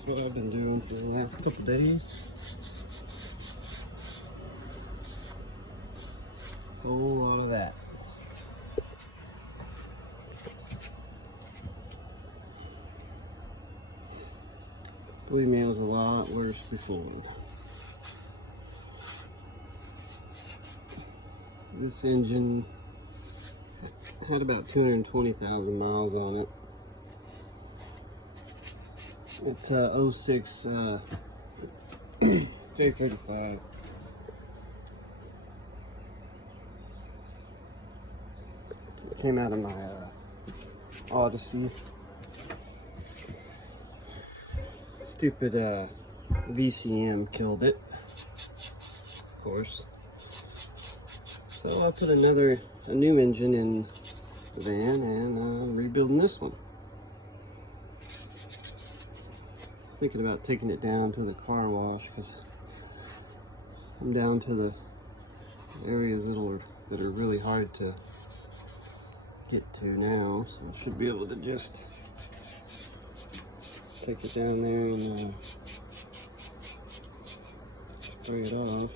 That's what I've been doing for the last couple days. Whole lot of that. Believe me, it was a lot worse before. This engine had about 220,000 miles on it. It's a 06 j35. It came out of my Odyssey. Stupid VCM killed it, of course. So I put a new engine in the van, and I'm rebuilding this one. Thinking about taking it down to the car wash because I'm down to the areas that are really hard to get to now. So I should be able to just take it down there and spray it off.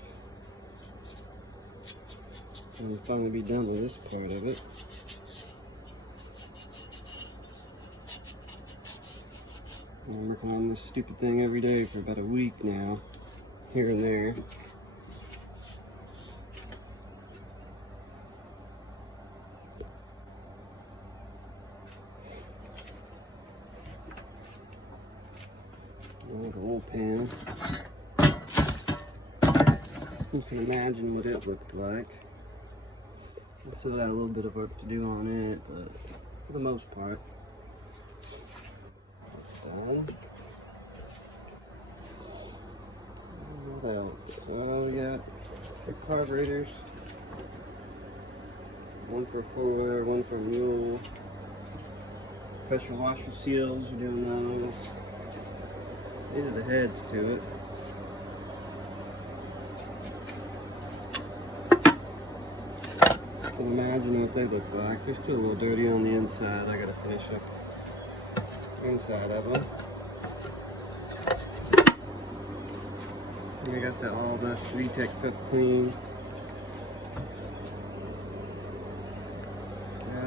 And finally be done with this part of it. I'm working on this stupid thing every day for about a week now, here and there. Like an old pan. You can imagine what it looked like. I still got a little bit of work to do on it, but for the most part, it's done. What else? Well, we got two carburetors. One for four-wheeler, one for mule. Pressure washer seals, we're doing those. These are the heads to it. I can imagine what they look like. They're still a little dirty on the inside. I gotta finish up the inside of them. We got all the VTEC stuff clean.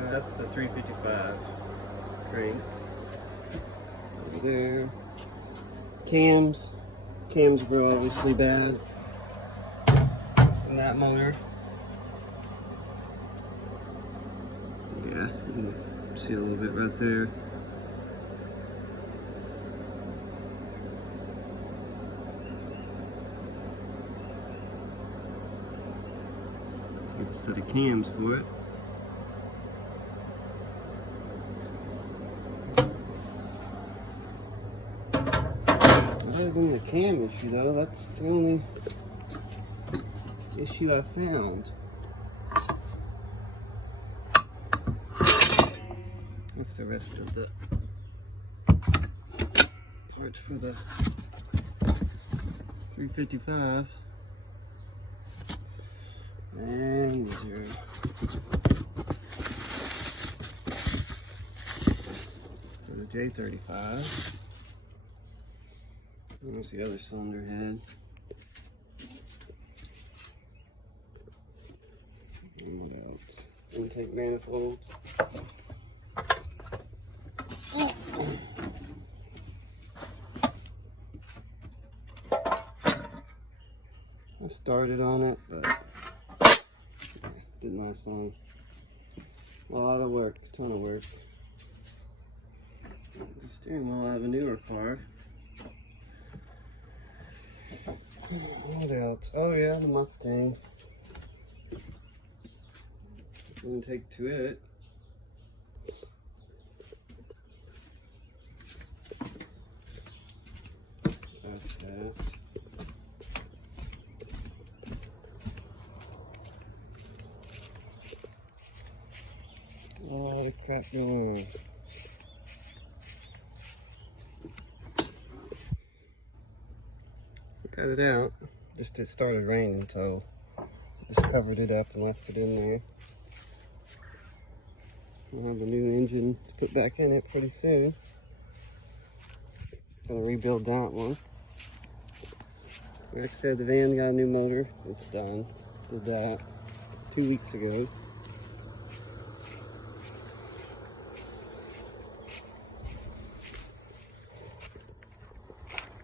That's the 355 crank over there. Cams were obviously bad in that motor. Yeah, you can see a little bit right there. Let's get a set of cams for it. Other than the cam issue though, that's the only issue I found. That's the rest of the parts for the 355. And these are for the j35. There's the other cylinder head. And what else? Intake manifold. I started on it, but didn't last long. A lot of work, a ton of work. The steering wheel I have a newer part. What else? Oh yeah, the Mustang. Didn't take to it. Okay. Oh, the crap going on. Got it out. Just it started raining, so just covered it up and left it in there. We'll have a new engine to put back in it pretty soon. Gonna rebuild that one. Like I said, the van got a new motor. It's done. Did that 2 weeks ago.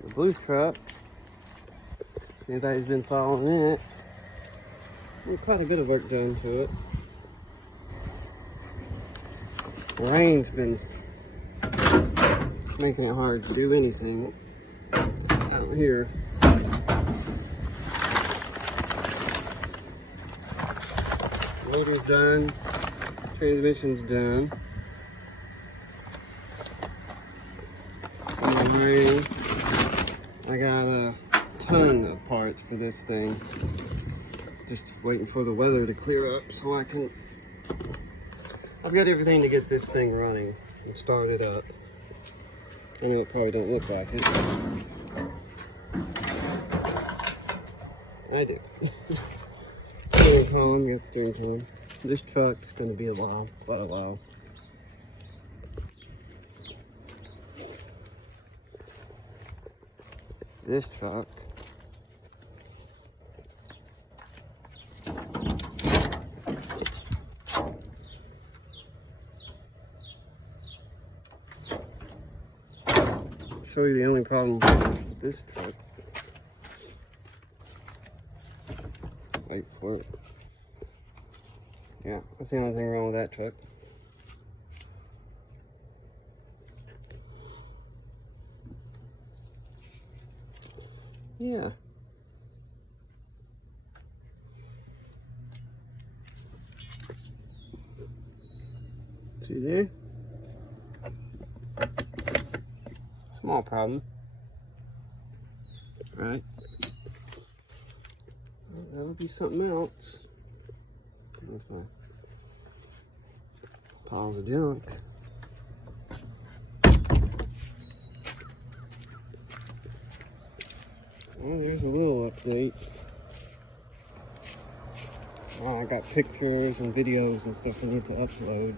The blue truck, anybody's been following it, well, quite a bit of work done to it. The rain's been making it hard to do anything out here. Motor's done, transmission's done. In the rain, I got a ton of parts for this thing. Just waiting for the weather to clear up so I can... I've got everything to get this thing running and start it up. I know it probably don't look like it. I do. Steering column, got the steering column. This truck is going to be quite a while. This truck show you the only problem with this truck. Wait for it. Yeah, that's the only thing wrong with that truck. Yeah. See there? Small problem. Right? That'll be something else. That's my piles of junk. Well, there's a little update. I got pictures and videos and stuff I need to upload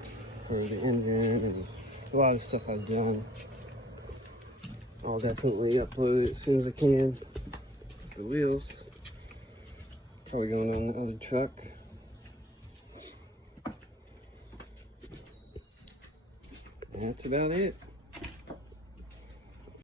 for the engine and a lot of stuff I've done. I'll definitely upload it as soon as I can. The wheels. Probably going on the other truck. And that's about it.